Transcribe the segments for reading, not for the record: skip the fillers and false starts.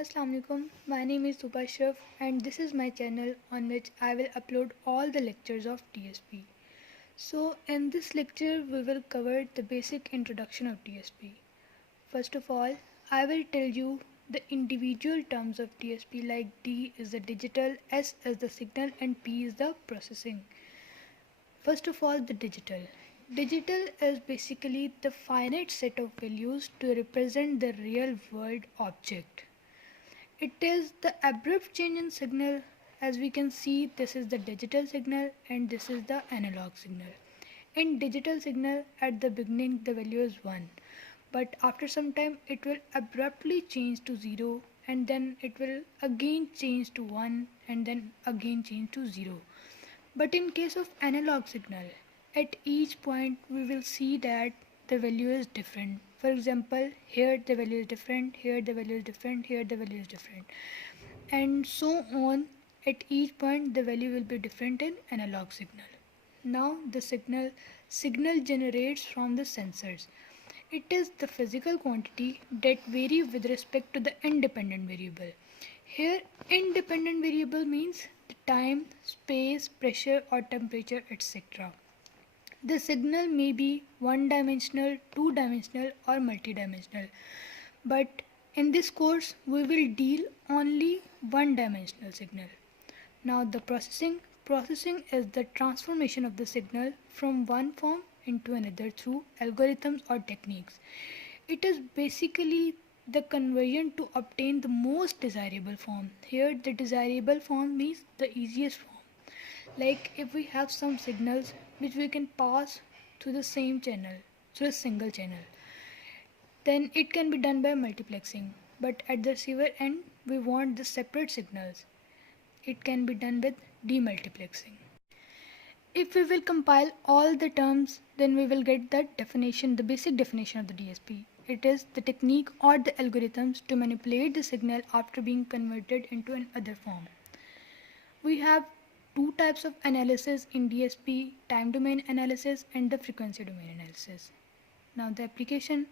Assalamu alaikum. My name is Subhashraf and this is my channel on which I will upload all the lectures of DSP. So in this lecture we will cover the basic introduction of DSP. First of all, I will tell you the individual terms of DSP like D is the digital, S is the signal and P is the processing. First of all, the digital. Digital is basically the finite set of values to represent the real world object. It is the abrupt change in signal. As we can see, this is the digital signal and this is the analog signal. In digital signal, at the beginning the value is 1, but after some time it will abruptly change to 0 and then it will again change to 1 and then again change to 0. But in case of analog signal, at each point we will see that the value is different. For example, here the value is different, here the value is different, here the value is different, and so on. At each point the value will be different in analog signal. Now the signal generates from the sensors. It is the physical quantity that vary with respect to the independent variable. Here independent variable means the time, space, pressure or temperature, etc. The signal may be one-dimensional, two-dimensional or multi-dimensional, but in this course we will deal only one-dimensional signal. Now the processing. Processing is the transformation of the signal from one form into another through algorithms or techniques. It is basically the conversion to obtain the most desirable form. Here the desirable form means the easiest form. Like if we have some signals which we can pass to the same channel, through a single channel, then it can be done by multiplexing. But at the receiver end we want the separate signals. It can be done with demultiplexing. If we will compile all the terms, then we will get the definition, the basic definition of the DSP. It is the technique or the algorithms to manipulate the signal after being converted into another form. We have two types of analysis in DSP: time domain analysis and the frequency domain analysis. Now the application.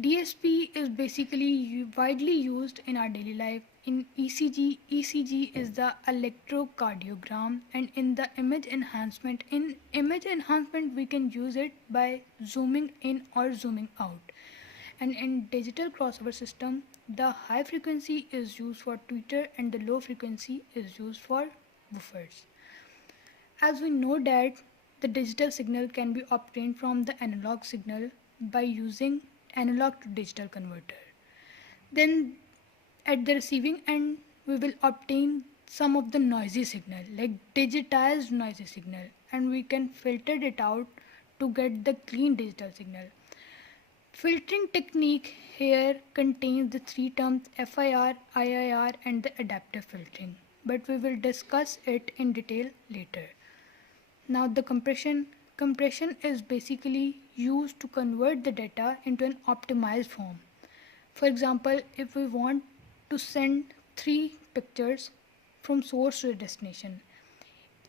DSP is basically widely used in our daily life. In ECG, ECG is the electrocardiogram, and in the image enhancement. In image enhancement, we can use it by zooming in or zooming out. And in digital crossover system, the high frequency is used for tweeter and the low frequency is used for woofers. As we know that the digital signal can be obtained from the analog signal by using analog to digital converter. Then at the receiving end we will obtain some of the noisy signal, like digitized noisy signal, and we can filter it out to get the clean digital signal. Filtering technique here contains the three terms FIR, IIR and the adaptive filtering, but we will discuss it in detail later. Now the compression. Compression is basically used to convert the data into an optimized form. For example, if we want to send 3 pictures from source to the destination,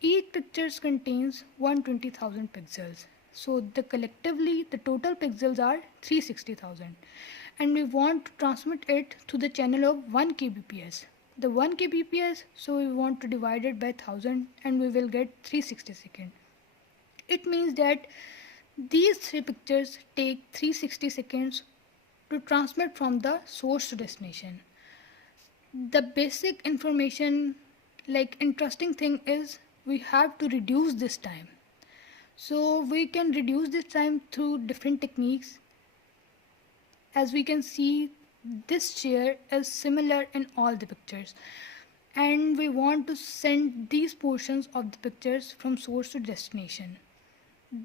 each picture contains 120,000 pixels. So collectively the total pixels are 360,000, and we want to transmit it to the channel of 1 kbps. The 1 kbps, so we want to divide it by 1000 and we will get 360 seconds. It means that these 3 pictures take 360 seconds to transmit from the source to destination. The basic information, like interesting thing, is we have to reduce this time. So we can reduce this time through different techniques. As we can see, this chair is similar in all the pictures, and we want to send these portions of the pictures from source to destination.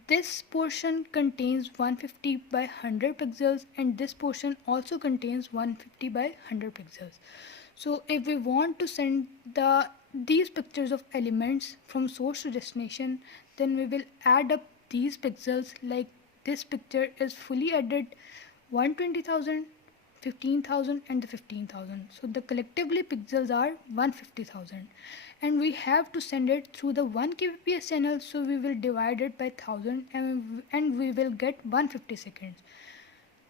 This portion contains 150 by 100 pixels and this portion also contains 150 by 100 pixels. So if we want to send these pictures of elements from source to destination, then we will add up these pixels. Like this picture is fully added 120,000, 15,000 and the 15,000. So the collectively pixels are 150,000. And we have to send it through the 1 kbps channel, so we will divide it by 1000 and we will get 150 seconds.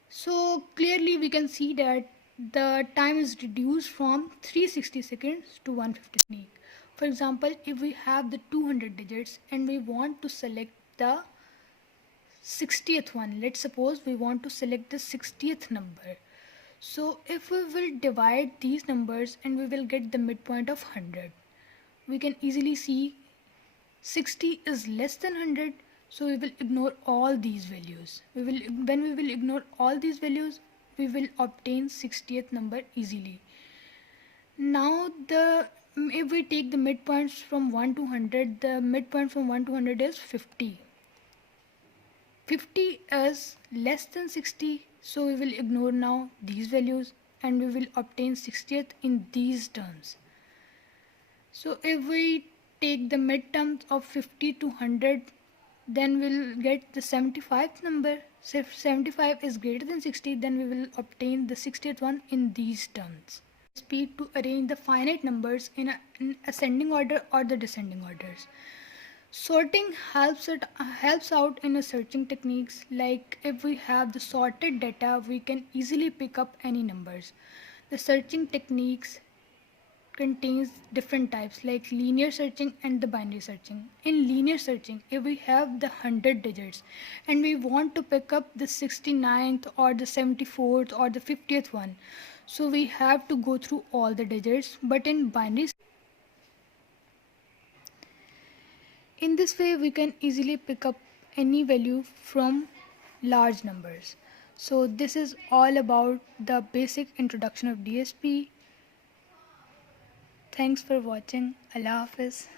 So clearly we can see that the time is reduced from 360 seconds to 150 seconds. For example, if we have the 200 digits and we want to select the 60th one, let's suppose we want to select the 60th number. So if we will divide these numbers and we will get the midpoint of 100, we can easily see 60 is less than 100, so we will ignore all these values. When we will ignore all these values, we will obtain 60th number easily. Now if we take the midpoints from 1 to 100, the midpoint from 1 to 100 is 50. 50 is less than 60, so we will ignore now these values and we will obtain 60th in these terms. So if we take the midterms of 50 to 100, then we'll get the 75th number. So if 75 is greater than 60, then we will obtain the 60th one in these terms. Speed to arrange the finite numbers in an ascending order or the descending orders. Sorting helps out in a searching techniques, like if we have the sorted data, we can easily pick up any numbers. The searching techniques contains different types like linear searching and the binary searching. In linear searching, if we have the 100 digits and we want to pick up the 69th or the 74th or the 50th one, so we have to go through all the digits. But in this way we can easily pick up any value from large numbers. So this is all about the basic introduction of DSP. Thanks for watching. Allah Hafiz.